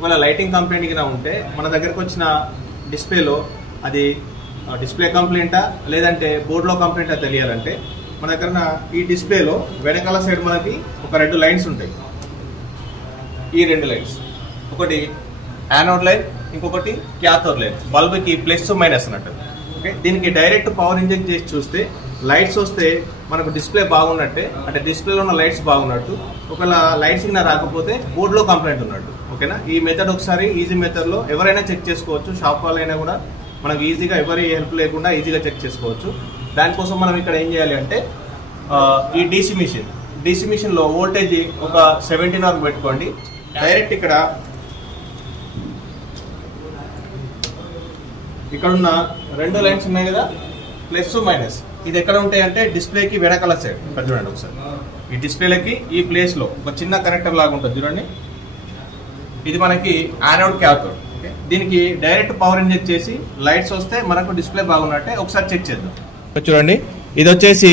ఒకవేళ lighting complaint కింద ఉంటే మన దగ్గరకు వచ్చిన డిస్ప్లేలో అది డిస్ప్లే కంప్లైంటా లేదంటే బోర్డులో కంప్లైంటా తెలియాలంటే మన దగ్గర ఈ డిస్ప్లేలో వెనకాల సైడ్ మనకి ఒక 2 లైన్స్ ఉంటాయి. ఈ 2 లైన్స్, ఒకటి యానోడ్ లైన్, ఇంకొకటి క్యాథోడ్ లైన్. బల్బ్కి ప్లస్ మైనస్ అన్నట్టు. ఓకే, దీనికి డైరెక్ట్ పవర్ ఇంజెక్ట్ చేసి చూస్తే లైట్స్ వస్తే మనకు డిస్ప్లే బాగున్నట్టే, అంటే డిస్ప్లేలో ఉన్న లైట్స్ బాగున్నట్టు. ఒకవేళ లైట్స్ కింద రాకపోతే బోర్డులో కంప్లైంట్ ఉన్నట్టు. ఓకేనా, ఈ మెథడ్ ఒకసారి ఈజీ మెథడ్లో ఎవరైనా చెక్ చేసుకోవచ్చు. షాప్ వాళ్ళైనా కూడా మనకు ఈజీగా ఎవరి హెల్ప్ లేకుండా ఈజీగా చెక్ చేసుకోవచ్చు. దానికోసం మనం ఇక్కడ ఏం చేయాలి అంటే ఈ డీసీ మిషన్లో వోల్టేజ్ ఒక 17 వరకు పెట్టుకోండి. డైరెక్ట్ ఇక్కడ ఉన్న 2 లైన్స్ ఉన్నాయి కదా, ప్లస్ మైనస్. ఇది ఎక్కడ ఉంటాయి అంటే డిస్ప్లేకి వెనకాల సైడ్. ఇక్కడ చూడండి ఒకసారి, ఈ డిస్ప్లేలకి ఈ ప్లేస్ లో ఒక చిన్న కనెక్టర్ లాగా ఉంటుంది చూడండి. ఇది మనకి యానోడ్ క్యాథోడ్. దీనికి డైరెక్ట్ పవర్ ఇంజెక్ట్ చేసి లైట్స్ వస్తే మనకు డిస్ప్లే బాగున్నట్టే. ఒకసారి చెక్ చేద్దాం. చూడండి, ఇది వచ్చేసి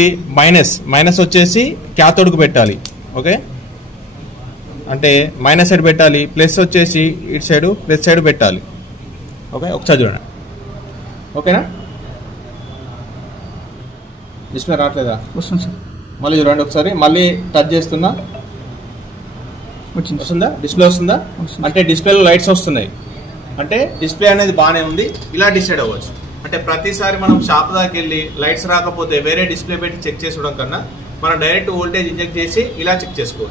మైనస్ వచ్చేసి క్యాథోడ్ కు పెట్టాలి. ఓకే, అంటే మైనస్ సైడ్ పెట్టాలి. ప్లస్ వచ్చేసి ఇటు సైడ్ ప్లస్ సైడ్ పెట్టాలి. ఓకే, ఒకసారి చూడండి. ఓకేనా, డిస్ప్లే రావట్లేదా? వస్తుంది సార్. మళ్ళీ చూడండి ఒకసారి, మళ్ళీ టచ్ చేస్తున్నా, వస్తుందా? డిస్ప్లే వస్తుందా? అంటే డిస్ప్లేలో లైట్స్ వస్తున్నాయి, అంటే డిస్ప్లే అనేది బాగానే ఉంది. ఇలా డిసైడ్ అవ్వచ్చు. అంటే ప్రతిసారి మనం షాప్ దాకా వెళ్ళి లైట్స్ రాకపోతే వేరే డిస్ప్లే పెట్టి చెక్ చేసుకోవడం కన్నా మనం డైరెక్ట్ వోల్టేజ్ ఇంజెక్ట్ చేసి ఇలా చెక్ చేసుకోవచ్చు.